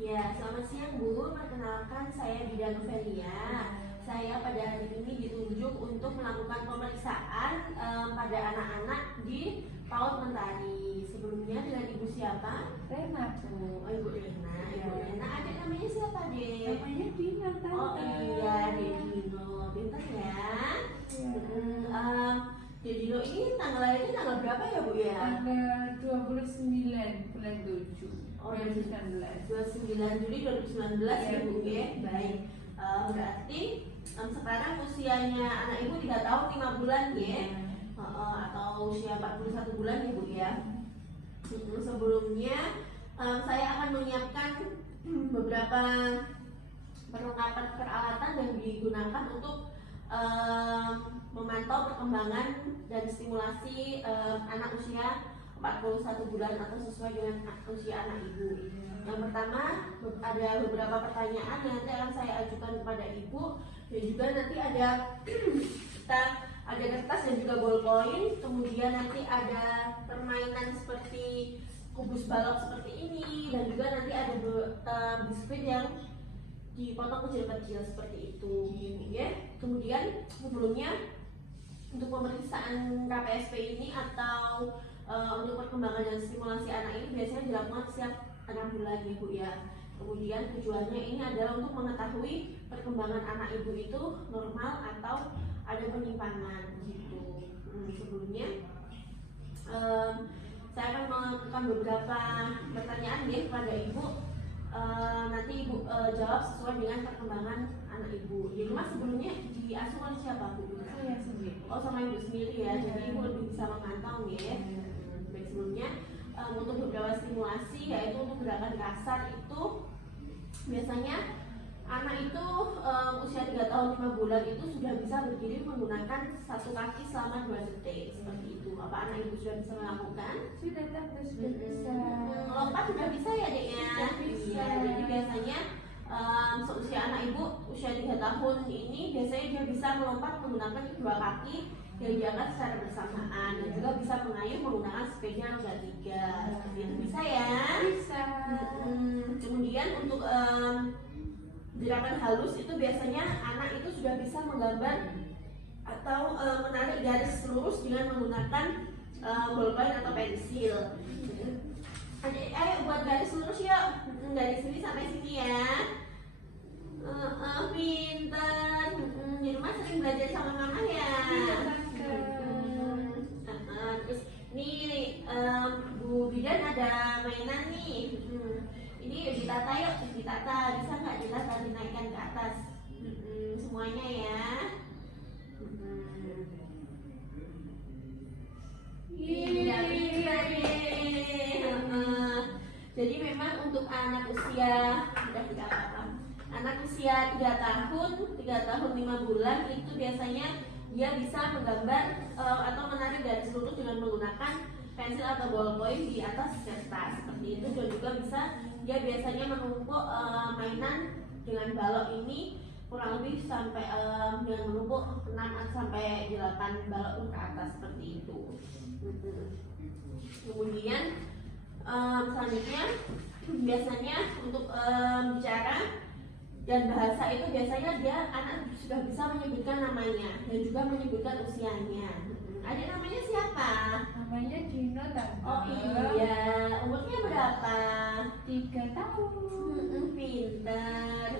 Ya, selamat siang Bu. Perkenalkan saya Dida Novelia. Saya pada hari ini ditunjuk untuk melakukan pemeriksaan pada anak-anak di PAUD Mentari. Sebelumnya dengan Ibu siapa? Rena tuh. Oh, Ibu Rena. Ya. Ibu Rena, adik namanya siapa, Dek? Namanya Dina, Tante. Oh iya, Dek Dino. Pintar ya. Dek Dino ini tanggal lahirnya tanggal berapa ya, Bu ya? Tanggal 29 bulan 7. Oh, 2019. 29 Juli 2019 ya, Bu ya. Baik. Berarti sekarang usianya anak Ibu 3 tahun 5 bulan ya. Atau usia 41 bulan ya, Bu ya. Sebelumnya saya akan menyiapkan beberapa perlengkapan peralatan yang digunakan untuk memantau perkembangan dan stimulasi anak usia 41 bulan atau sesuai dengan usia anak Ibu. Yang pertama, ada beberapa pertanyaan yang nanti akan saya ajukan kepada Ibu, dan juga nanti ada ada kertas dan juga ballpoint. Kemudian nanti ada permainan seperti kubus balok seperti ini, dan juga nanti ada biskuit yang dipotong kecil-kecil seperti itu, ya. Kemudian sebelumnya untuk pemeriksaan KPSP ini atau untuk perkembangan dan stimulasi anak ini biasanya dilakukan setiap 6 bulan, Ibu ya. Kemudian tujuannya ini adalah untuk mengetahui perkembangan anak Ibu itu normal atau ada penyimpangan gitu. Sebelumnya saya akan melakukan beberapa pertanyaan ya kepada Ibu. Nanti Ibu jawab sesuai dengan perkembangan anak Ibu. Di rumah sebelumnya diasuh oleh siapa, Bu? Saya sendiri. Oh, sama Ibu sendiri ya. Jadi Ibu lebih bisa memantau ya. Baik, sebelumnya untuk beberapa stimulasi, yaitu untuk gerakan kasar itu biasanya anak itu usia 3 tahun 5 bulan itu sudah bisa berdiri menggunakan satu kaki selama 2 detik seperti itu. Apa anak Ibu sudah bisa melakukan? Sudah, Tante, sudah bisa. Lompat sudah bisa ya, Dek ya? Sudah bisa. Iya, jadi biasanya seusia anak Ibu usia 3 tahun ini biasanya dia bisa melompat menggunakan kedua kaki yang diangkat secara bersamaan, dan juga bisa mengayuh menggunakan sepeda roda 3. Seperti itu bisa ya? Bisa. Kemudian untuk gerakan halus itu biasanya anak itu sudah bisa menggambar atau menarik garis lurus dengan menggunakan bolpen atau pensil. Ayo buat garis lurus yuk, dari sini sampai sini ya. Pinter. Di rumah sering belajar sama mama ya. Iya, Tante. Terus nih Bu Bidan ada mainan nih. Ini ditata yuk, ditata. Bisa nggak ditata, dinaikkan ke atas? Semuanya ya. Iya, pintar deh. Jadi memang untuk anak usia anak usia 3 tahun 5 bulan itu biasanya dia bisa menggambar atau menarik garis lurus dengan menggunakan pensil atau ballpoint di atas kertas seperti itu, dan juga bisa dia biasanya menumpuk mainan dengan balok ini kurang lebih sampai dengan menumpuk 6 sampai 8 balok ke atas seperti itu. Kemudian selanjutnya biasanya untuk bicara dan bahasa itu biasanya dia anak sudah bisa menyebutkan namanya dan juga menyebutkan usianya. Adik namanya siapa? Namanya Dina, Tante. Oh iya, umurnya berapa? 3 tahun. Pinter.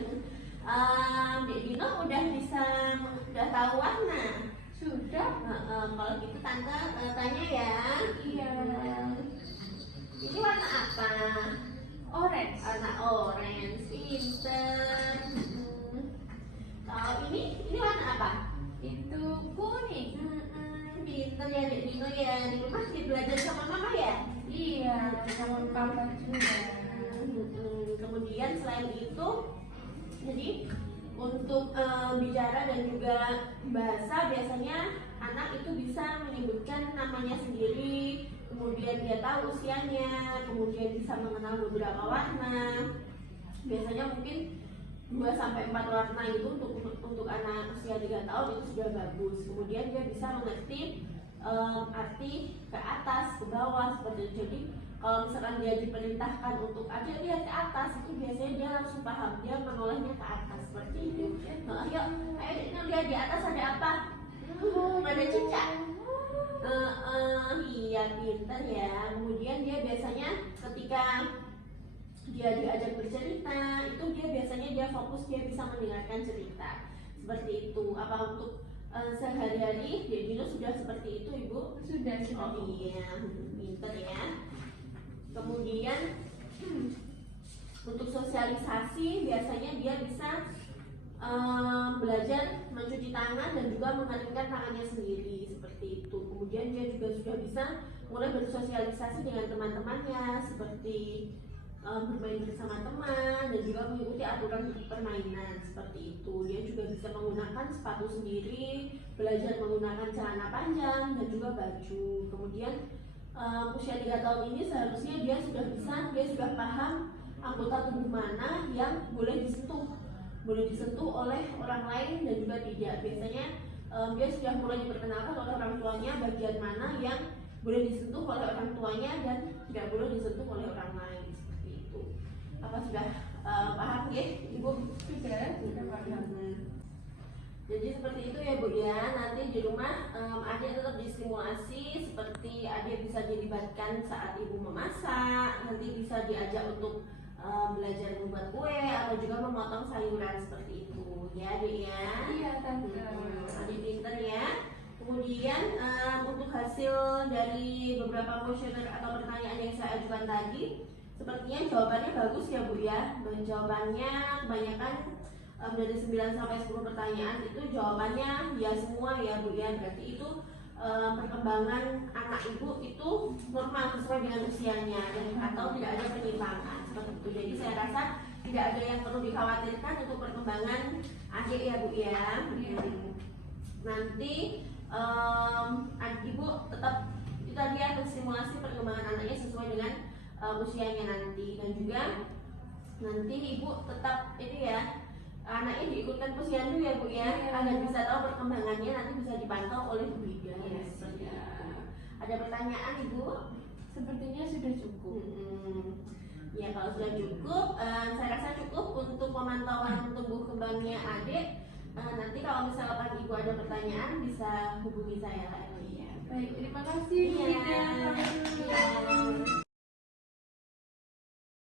Dek Dino udah tahu warna. Sudah. Kalau gitu tante tanya ya. Iya. Ini warna apa? Orange. Warna orange. Pinter. Kalau ini warna apa? Itu kuning. Pinter ya Dek Dino ya. Di rumah sih belajar sama mama ya? Iya, sama papa juga. Kemudian selain itu, jadi untuk bicara dan juga bahasa biasanya anak itu bisa menyebutkan namanya sendiri, kemudian dia tahu usianya, kemudian bisa mengenal beberapa warna. Biasanya mungkin 2-4 warna itu untuk anak usia 3 tahun itu sudah bagus. Kemudian dia bisa mengerti arti ke atas, ke bawah seperti itu. Jadi Kalau misalkan dia diperintahkan untuk aja lihat ke atas, itu biasanya dia langsung paham, dia menolehnya ke atas seperti itu. Nah, ayo lihat di atas ada apa? Ada cicak. Iya pintar ya. Kemudian dia biasanya ketika dia diajak bercerita, itu dia biasanya dia fokus, dia bisa mendengarkan cerita seperti itu. Apa untuk sehari-hari Dino sudah seperti itu, Ibu? Sudah. Oh iya, pintar ya. Kemudian untuk sosialisasi biasanya dia bisa belajar mencuci tangan dan juga mengeringkan tangannya sendiri seperti itu. Kemudian dia juga sudah bisa mulai bersosialisasi dengan teman-temannya seperti bermain bersama teman dan juga mengikuti aturan permainan seperti itu. Dia juga bisa menggunakan sepatu sendiri, belajar menggunakan celana panjang dan juga baju. Kemudian usia 3 tahun ini seharusnya dia sudah paham anggota tubuh mana yang boleh disentuh oleh orang lain dan juga tidak. Biasanya dia sudah mulai diperkenalkan oleh orang tuanya bagian mana yang boleh disentuh oleh orang tuanya dan tidak boleh disentuh oleh orang lain seperti itu. Apa sudah paham ya, Ibu? Sudah paham. Jadi seperti itu ya Bu ya. Nanti di rumah adik tetap distimulasi, seperti adik bisa dilibatkan saat ibu memasak, nanti bisa diajak untuk belajar membuat kue atau juga memotong sayuran seperti itu ya Adik ya. Iya Tante. Adik pinter ya. Kemudian untuk hasil dari beberapa kuesioner atau pertanyaan yang saya ajukan tadi, sepertinya jawabannya bagus ya Bu ya. Dan jawabannya kebanyakan dari 9 sampai 10 pertanyaan itu jawabannya ya semua ya Bu ya. Berarti itu perkembangan anak ibu itu normal sesuai dengan usianya dan atau tidak ada penyimpangan seperti itu. Jadi saya rasa tidak ada yang perlu dikhawatirkan untuk perkembangan adik ya Bu ya. Nanti adik ibu tetap itu tadi ya menstimulasi perkembangan anaknya sesuai dengan usianya nanti, dan juga nanti ibu tetap itu ya anaknya diikutkan posyandu ya Bu ya, agar bisa tahu perkembangannya, nanti bisa dipantau oleh Bu Ida. Seperti itu. Ada pertanyaan Ibu? Sepertinya sudah cukup. Ya kalau sudah cukup, saya rasa cukup untuk pemantauan tumbuh kembangnya adik. Nanti kalau misalkan Ibu ada pertanyaan bisa hubungi saya lagi ya. Baik, terima kasih Bu Iya. Ida. Iya.